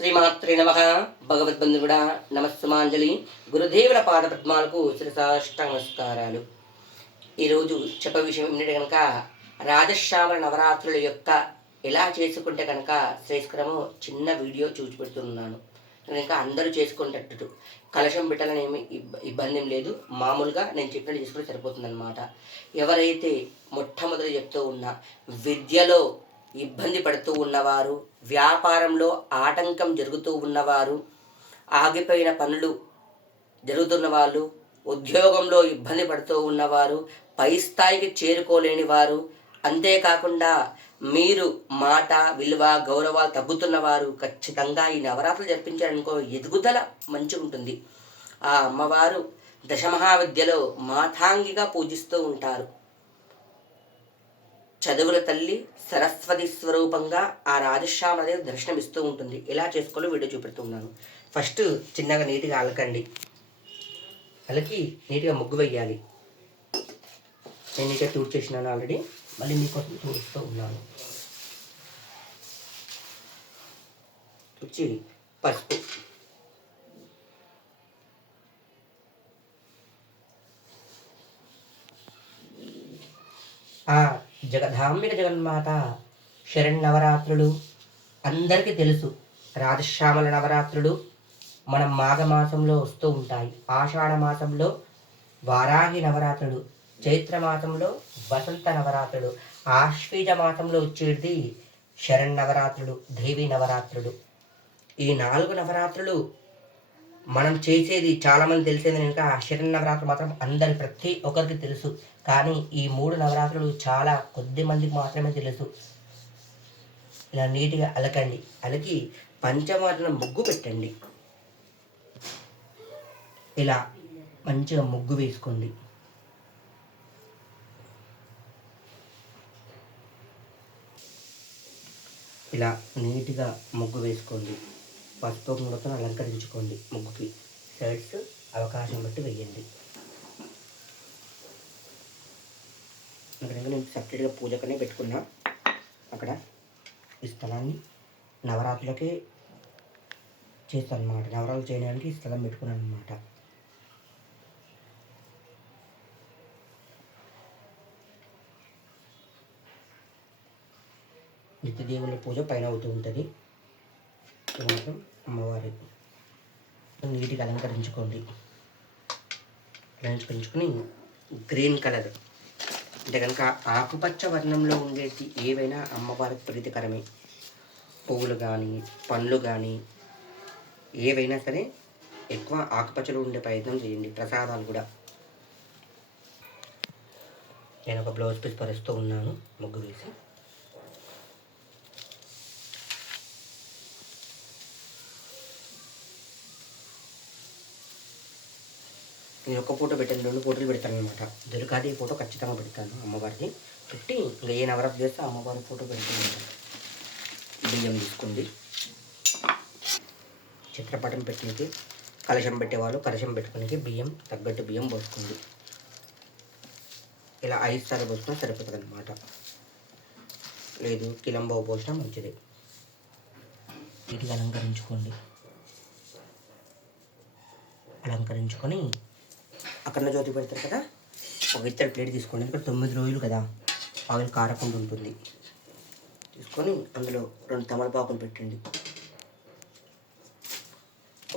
శ్రీమాత్రే నమ. భగవద్బంధువుడా నమస్సుమాంజలి. గురుదేవుల పాదపద్మాలకు శిరసాష్టాంగ నమస్కారాలు. ఈరోజు చెప్పే విషయం ఏమిటంటే కనుక రాజశ్యామల నవరాత్రుల యొక్క ఎలా చేసుకుంటే కనుక శ్రేష్కరమో చిన్న వీడియో చూసి పెడుతున్నాను. ఇంకా అందరూ చేసుకునేటట్టు కలశం పెట్టాలని ఏమి ఇబ్బంది లేదు. మామూలుగా నేను చెప్పినట్టు చేసుకుంటే సరిపోతుందన్నమాట. ఎవరైతే మొట్టమొదటి చెప్తూ ఉన్నా విద్యలో ఇబ్బంది పడుతూ ఉన్నవారు, వ్యాపారంలో ఆటంకం జరుగుతూ ఉన్నవారు, ఆగిపోయిన పనులు జరుగుతున్న వాళ్ళు, ఉద్యోగంలో ఇబ్బంది పడుతూ ఉన్నవారు, పై స్థాయికి చేరుకోలేని వారు, అంతేకాకుండా మీరు మాట విలువ గౌరవాలు తగ్గుతున్నవారు ఖచ్చితంగా ఈ నవరాత్రులు జరిపించారనుకో ఎదుగుదల మంచిగా ఉంటుంది. ఆ అమ్మవారు దశమహావిద్యలో మాతాంగిగా పూజిస్తూ ఉంటారు. చదువుల తల్లి సరస్వతి స్వరూపంగా ఆ రాజశ్యామదేవి దర్శనమిస్తూ ఉంటుంది. ఎలా చేసుకోవాలో వీడియో చూపెడుతున్నాను. ఫస్ట్ చిన్నగా నీట్గా అలకండి. అలకి నీట్గా ముగ్గు వేయాలి. నేను నీట్గా తూడు చేసినాను ఆల్రెడీ, మళ్ళీ మీకోసం చూపిస్తూ ఉన్నాను. వచ్చి పసుపు, జగధాంబిక జగన్మాత శరణ్నవరాత్రులు అందరికీ తెలుసు. రాజశ్యామల నవరాత్రులు మన మాఘమాసంలో వస్తూ ఉంటాయి. ఆషాఢ మాసంలో వారాహి నవరాత్రులు, చైత్ర మాసంలో వసంత నవరాత్రులు, ఆశ్వీజ మాసంలో వచ్చేది శరణ్నవరాత్రులు, దేవి నవరాత్రులు. ఈ 4 నవరాత్రులు మనం చేసేది చాలామంది తెలిసేది కనుక శరణ్నవరాత్రులు మాత్రం అందరి ప్రతి ఒక్కరికి తెలుసు. కానీ ఈ 3 నవరాత్రులు చాలా కొద్ది మందికి మాత్రమే తెలుసు. ఇలా నీట్గా అలకండి. అలకి పంచవర్ణ ముగ్గు పెట్టండి. ఇలా మంచిగా ముగ్గు వేసుకోండి. ఇలా నీట్గా ముగ్గు వేసుకోండి. పసుపు కుంకుమతో అలంకరించుకోండి. ముగ్గుకి సైడ్స్ అవకాశం బట్టి వేయండి. అక్కడ నేను సపరేట్గా పూజకనే పెట్టుకున్నా. అక్కడ ఈ స్థలాన్ని నవరాత్రులకే చేస్తాను అనమాట. నవరాత్రులు చేయడానికి ఈ స్థలం పెట్టుకున్నాను అనమాట. నిత్యదేవుల పూజ పైన అవుతూ ఉంటుంది. మాత్రం అమ్మవారి నీటిగా అలంకరించుకోండి. అలంకరించుకొని గ్రీన్ కలర్ అంటే కనుక ఆకుపచ్చ వర్ణంలో ఉండేది ఏవైనా అమ్మవారికి ప్రీతికరమే. పువ్వులు కానీ పండ్లు కానీ ఏవైనా సరే ఎక్కువ ఆకుపచ్చలో ఉండే ప్రయత్నం చేయండి. ప్రసాదాలు కూడా. నేను ఒక బ్లౌజ్ పీస్ పరుస్తూ ఉన్నాను ముగ్గు వేసి. నేను ఒక ఫోటో పెట్టాను, 2 ఫోటోలు పెడతాను అనమాట. దొరికాది ఈ ఫోటో ఖచ్చితంగా పెడతాను అమ్మవారిది. పెట్టి ఇంకా ఏ నవరాత్రి చేస్తే అమ్మవారి ఫోటో పెడుతూ బియ్యం తీసుకోండి. చిత్రపటం పెట్టినకి కలశం పెట్టేవాళ్ళు కలశం పెట్టుకునేకి బియ్యం తగ్గట్టు బియ్యం పోసుకోండి. ఇలా 5 సార్లు పోసినా సరిపోతుంది అనమాట. లేదు కిలంబో పోసినా మంచిది. నీటిగా అలంకరించుకోండి. అలంకరించుకొని అక్కడ జ్యోతి పెడతారు కదా, ఒక ఇత్తడి ప్లేట్ తీసుకోండి. ఇక్కడ 9 రోజులు కదా ఆయిల్ కారకుండా ఉంటుంది. తీసుకొని అందులో 2 తమలపాకులు పెట్టండి.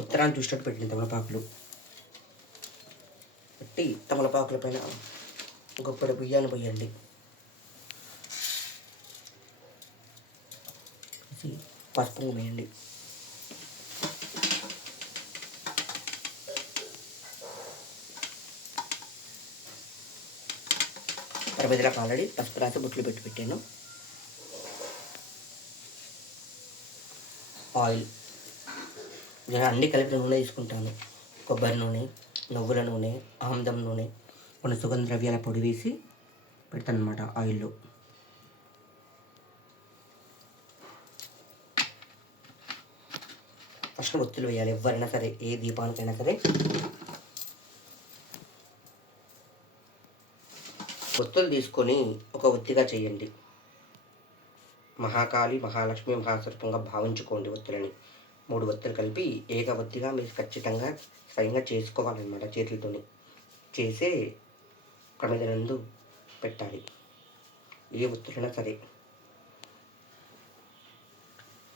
ఉత్తరాన్ని చూసినట్టు పెట్టండి తమలపాకులు పెట్టి తమలపాకుల పైన గొప్పటి బియ్యాన్ని పోయండి. పసుపు వేయండి. తరబెదలకు ఆల్రెడీ పసుపు రాసి బుట్లు పెట్టి పెట్టాను. ఆయిల్ నేను అన్ని కలిపిన నూనె తీసుకుంటాను. కొబ్బరి నూనె, నువ్వుల నూనె, ఆముదం నూనె, కొన్ని సుగంధ ద్రవ్యాల పొడి వేసి పెడతాను అనమాట ఆయిల్లో. ఫస్ట్ ఒత్తులు వేయాలి. ఎవరైనా సరే ఏ దీపానికైనా సరే ఒత్తులు తీసుకొని ఒక ఒత్తిగా చేయండి. మహాకాళి, మహాలక్ష్మి, మహాస్వరూపంగా భావించుకోండి ఒత్తులని. 3 ఒత్తులు కలిపి ఏకవత్తిగా మీరు ఖచ్చితంగా స్వయంగా చేసుకోవాలన్నమాట. చేతులతోని చేసే ప్రమిద నందు పెట్టాలి. ఏ ఒత్తులైనా సరే.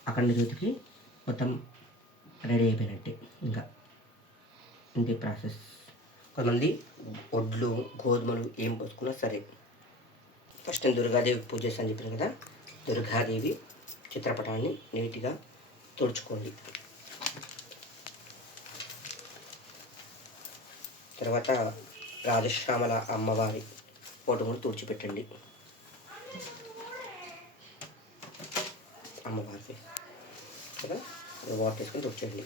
అఖండ జ్యోతికి మొత్తం రెడీ అయిపోయినట్టే. ఇంకా ఇంతే ప్రాసెస్. కొంతమంది వడ్లు గోధుమలు ఏం పోసుకున్నా సరే. ఫస్ట్ నేను దుర్గాదేవి పూజ చేస్తాను చెప్పాను కదా. దుర్గాదేవి చిత్రపటాన్ని నీట్గా తుడుచుకోండి. తర్వాత రాజశ్యామల అమ్మవారి ఫోటో కూడా తుడిచిపెట్టండి. అమ్మవారి కదా వాటర్ వేసుకొని తుడిచేయండి.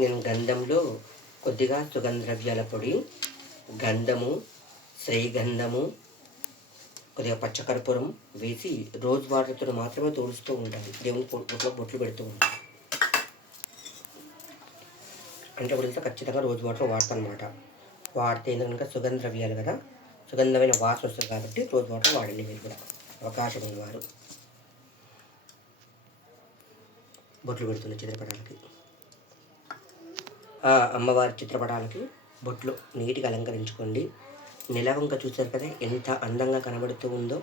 నేను గంధంలో కొద్దిగా సుగంధద్రవ్యాల పొడి, గంధము, శ్రీగంధము, కొద్దిగా పచ్చకర్పూరం వేసి రోజ్ వాటర్తో మాత్రమే తోడుస్తూ ఉండాలి. దేవుని బొట్లు పెడుతూ ఉంటాను. అంటే ఇప్పుడు ఖచ్చితంగా రోజ్ వాటర్ వాడతాను అనమాట. వాడితే ఎందుకంటే సుగంధ ద్రవ్యాలు కదా, సుగంధమైన వాసన వస్తుంది కాబట్టి రోజ్ వాటర్ వాడండి. మీరు కూడా అవకాశం ఉన్నవారు. బొట్లు పెడుతున్న చిత్రపటాలకి, అమ్మవారి చిత్రపటాలకి బొట్లు నీట్గా అలంకరించుకోండి. నెలవంక చూసారు కదా ఎంత అందంగా కనబడుతూ ఉందో.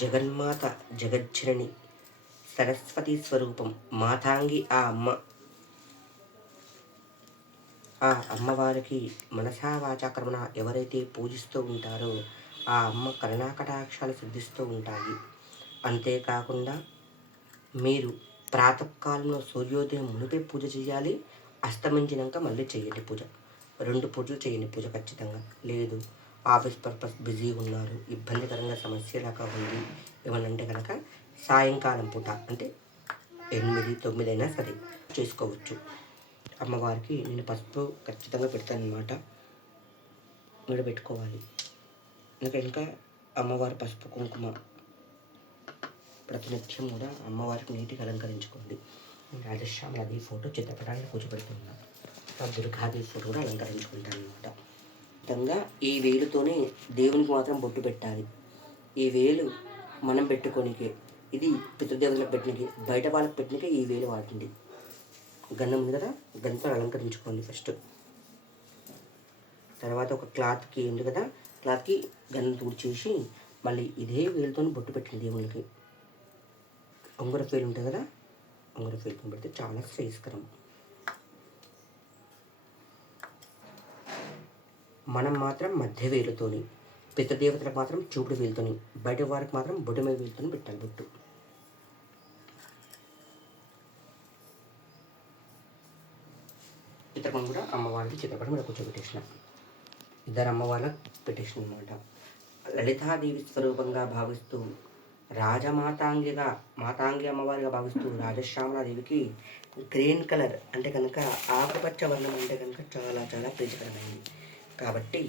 జగన్మాత జగజ్జనని సరస్వతి స్వరూపం మాతాంగి ఆ అమ్మవారికి మనసా వాచాకర్మణ ఎవరైతే పూజిస్తూ ఉంటారో ఆ అమ్మ కరుణాకటాక్షాలు సిద్ధిస్తూ ఉంటాయి. అంతేకాకుండా మీరు ప్రాతకాలంలో సూర్యోదయం మునిపే పూజ చేయాలి. అస్తమించినాక మళ్ళీ చేయండి పూజ. 2 పూజలు చేయండి పూజ ఖచ్చితంగా. లేదు ఆఫీస్ పర్పస్ బిజీ ఉన్నారు, ఇబ్బందికరంగా సమస్యలాగా ఉంది ఏమనంటే కనుక సాయంకాలం పూట అంటే 8, 9 అయినా సరే చేసుకోవచ్చు. అమ్మవారికి నేను పసుపు ఖచ్చితంగా పెడతానమాట. మీరు పెట్టుకోవాలి. ఇంకా అమ్మవారి పసుపు కుంకుమ ప్రతినిత్యం కూడా అమ్మవారికి నీటిగా అలంకరించుకోండి. రాజశ్యామలది ఫోటో చిత్రపటాన్ని కూర్చోబెడుతున్నాను. దుర్గాదేవి ఫోటో కూడా అలంకరించుకుంటాను అనమాట. విధంగా ఈ వేలుతోనే దేవునికి మాత్రం బొట్టు పెట్టాలి. ఈ వేలు మనం పెట్టుకోనికే, ఇది పితృదేవతలకు పెట్టినకి, బయట వాళ్ళకి పెట్టినకే ఈ వేలు వాడండి. గంధం ఉంది కదా, గంధంతో అలంకరించుకోండి ఫస్ట్. తర్వాత ఒక క్లాత్కి ఉంది కదా, క్లాత్కి గంధం తుడిచేసి మళ్ళీ ఇదే వేలుతో బొట్టు పెట్టింది దేవునికి. ఉంగర వేలు ఉంటుంది కదా, ఉంగర వేలుతో పెడితే చాలా శ్రేయస్కరం. మనం మాత్రం మధ్య వేలుతోని, పితృదేవతలకు మాత్రం చూపుడు వేలుతోని, బయట వారికి మాత్రం బొడ్డుమే వేలుతోని పెట్టాలి బొట్టు. చిత్రపటం కూడా అమ్మవారికి చిత్రపటం మీద కూర్చోబెట్టేసిన, 2 అమ్మవాళ్ళకు పెట్టేసిన అనమాట. లలితాదేవి స్వరూపంగా భావిస్తూ మాతాంగి అమ్మవారిగా భావిస్తూ రాజశ్యామలాదేవికి గ్రీన్ కలర్ అంటే కనుక ఆకుపచ్చ వర్ణం అంటే కనుక చాలా చాలా ప్రీతికరమైంది. కాబట్టి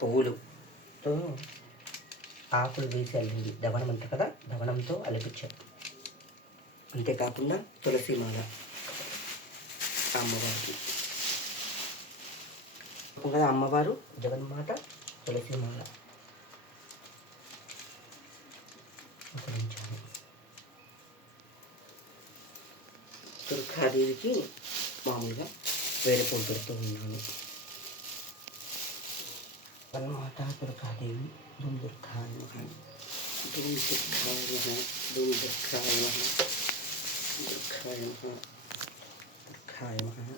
పువ్వులతో ఆకులు వేసి అల్లింది. దవనం అంటారు కదా, దవనంతో అలిపించారు. అంతేకాకుండా తులసి మాల అమ్మవారికి కదా, అమ్మవారు జగన్మాత తులసి మాల ఉపయోగించాను. దుర్గాదేవికి మామూలుగా వేరే పూలు పెడుతూ ఉన్నాను. జగన్మాత దుర్గాదేవి దుమ్ దుర్గాయ నమః, దుమ్ దుర్గాయ నమః, దుమ్ దుర్గాయ నమః, దుర్గాయ నమః, దుర్గాయ నమః,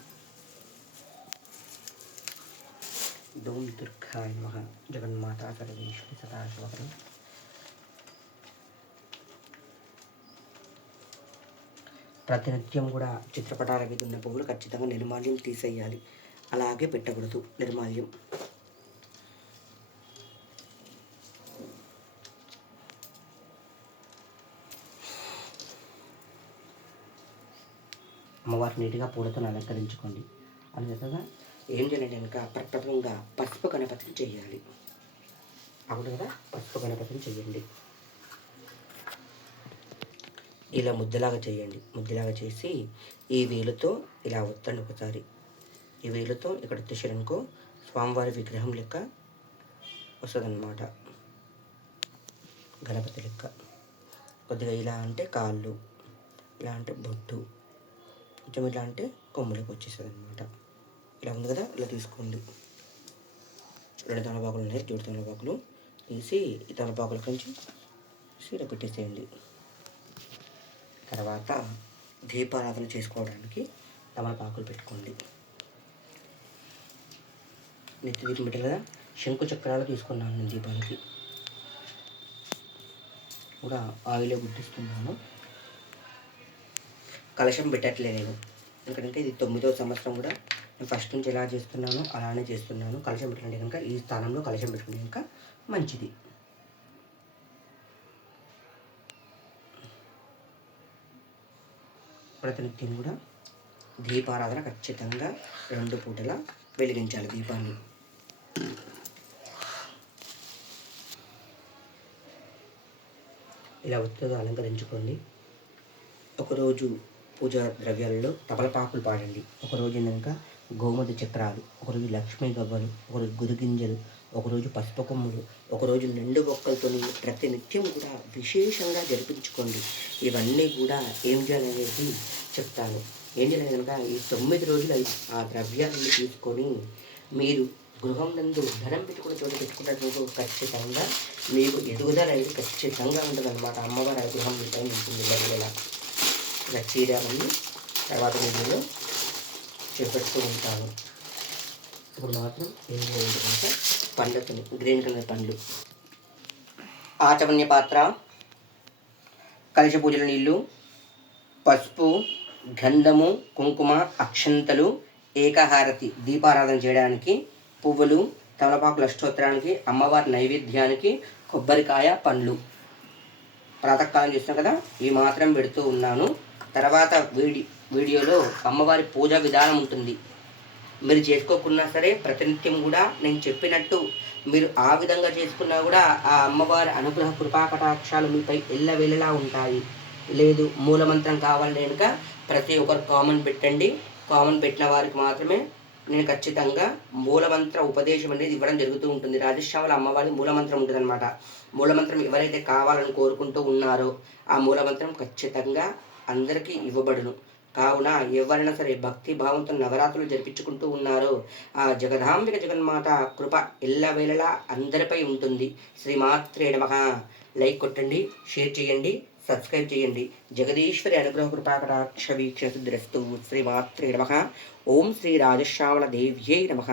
దుమ్ దుర్గాయ నమః. జగన్మాత సర్వేశ్వరి సదాశివకరం. ప్రతినిత్యం కూడా చిత్రపటాల మీద ఉన్న పువ్వులు ఖచ్చితంగా నిర్మాల్యం తీసేయాలి. అలాగే పెట్టకూడదు నిర్మాల్యం. అమ్మవారిని నీటిగా పూలతో అలంకరించుకోండి. అందుకగా ఏం చేయాలంటే కనుక ప్రప్రథమంగా పసుపు గణపతిని చేయాలి. అవును కదా, పసుపు గణపతిని చేయండి. ఇలా ముద్దలాగా చేయండి. ముద్దలాగా చేసి ఈ వేలుతో ఇలా ఒత్తండి ఒకసారి. ఈ వేలుతో ఇక్కడ వచ్చేసారనుకో స్వామివారి విగ్రహం లెక్క వస్తుందన్నమాట. గణపతి లెక్క కొద్దిగా ఇలా అంటే కాళ్ళు, ఇలా అంటే బొట్టు, కొంచెం ఇలా అంటే కొమ్ములకు వచ్చేస్తుంది అనమాట. ఇలా ఉంది కదా, ఇలా తీసుకోండి. 2 తమలపాకులు ఉన్నాయి, జోడు తమలపాకులు తీసి ఈ తమలపాకుల నుంచి ఇలా పెట్టేసేయండి. తర్వాత దీపారాధన చేసుకోవడానికి తమలపాకులు పెట్టుకోండి. నిత్య దీపం పెట్టారు కదా, శంకు చక్రాలు తీసుకున్నాను నేను దీపానికి కూడా ఆయిల్ గుర్తిస్తున్నాను. కలశం పెట్టట్లే నేను, ఎందుకంటే ఇది 9వ సంవత్సరం కూడా నేను ఫస్ట్ నుంచి ఎలా చేస్తున్నానో అలానే చేస్తున్నాను. కలశం పెట్టండి కనుక ఈ స్థానంలో కలశం పెట్టుకుంటే కనుక మంచిది. ప్రతినిత్యం కూడా దీపారాధన ఖచ్చితంగా 2 పూటల వెలిగించాలి దీపాన్ని. ఇలా ఒత్తుగా అలంకరించుకోండి. ఒకరోజు పూజా ద్రవ్యాలలో తమలపాకులు పాడండి, ఒకరోజు ఏంటంటే గోమతి చక్రాలు, ఒకరోజు లక్ష్మీ గవ్వలు, ఒకరోజు గురిగింజలు, ఒకరోజు పసుపు కొమ్ములు, ఒకరోజు నిండు బొక్కలతోని ప్రతినిత్యం కూడా విశేషంగా జరిపించుకోండి. ఇవన్నీ కూడా ఏం చేయాలనేది చెప్తాను. ఏం చేయాలి కనుక ఈ 9 రోజులు ఆ ద్రవ్యాన్ని తీసుకొని మీరు గృహం నందు ధనం పెట్టుకున్న చోట పెట్టుకున్నట్టు ఖచ్చితంగా మీకు ఎదుగుదల అనేది ఖచ్చితంగా ఉంటుంది అన్నమాట. అమ్మవారి అనుగ్రహం మీపై ఉంటుంది. ఇలా చీరని తర్వాత వీడియోలో చేపడుతూ ఉంటాను. ఇప్పుడు మాత్రం ఏం చేయాలి కనుక పండ్లతోని గ్రీన్ కలర్ పండ్లు, ఆచమన్య పాత్ర, కలశ పూజల నీళ్ళు, పసుపు, గంధము, కుంకుమ, అక్షంతలు, ఏకహారతి, దీపారాధన చేయడానికి పువ్వులు, తమలపాకుల అష్టోత్తరానికి, అమ్మవారి నైవేద్యానికి కొబ్బరికాయ, పండ్లు ప్రాతకాలం చేస్తున్నాం కదా, ఇవి మాత్రం పెడుతూ ఉన్నాను. తర్వాత వీడియోలో అమ్మవారి పూజా విధానం ఉంటుంది. మీరు చేసుకోకున్నా సరే ప్రతినిత్యం కూడా నేను చెప్పినట్టు మీరు ఆ విధంగా చేసుకున్నా కూడా ఆ అమ్మవారి అనుగ్రహ కృపాకటాక్షాలు మీపై ఎల్లవేళలా ఉంటాయి. లేదు మూలమంత్రం కావాలని కనుక ప్రతి ఒక్కరు కామన్ పెట్టండి. కామన్ పెట్టిన వారికి మాత్రమే నేను ఖచ్చితంగా మూలమంత్ర ఉపదేశం అనేది ఇవ్వడం జరుగుతూ ఉంటుంది. రాజశ్యామల అమ్మవారి మూలమంత్రం ఉంటుంది అనమాట. మూలమంత్రం ఎవరైతే కావాలని కోరుకుంటూ ఉన్నారో ఆ మూలమంత్రం ఖచ్చితంగా అందరికీ ఇవ్వబడును. కావున ఎవరైనా సరే భక్తి భావంతో నవరాత్రులు జరిపించుకుంటూ ఉన్నారో ఆ జగదాంబిక జగన్మాత కృప ఎల్లవేళలా అందరిపై ఉంటుంది. శ్రీమాత్రే నమః. లైక్ కొట్టండి, షేర్ చేయండి, సబ్స్క్రైబ్ చేయండి. జగదీశ్వరి అనుగ్రహ కృపాకటాక్ష వీక్షణ సిద్ధిరస్తు. శ్రీమాత్రే నమః. ఓం శ్రీ రాజశ్యామల దేవ్యై నమః.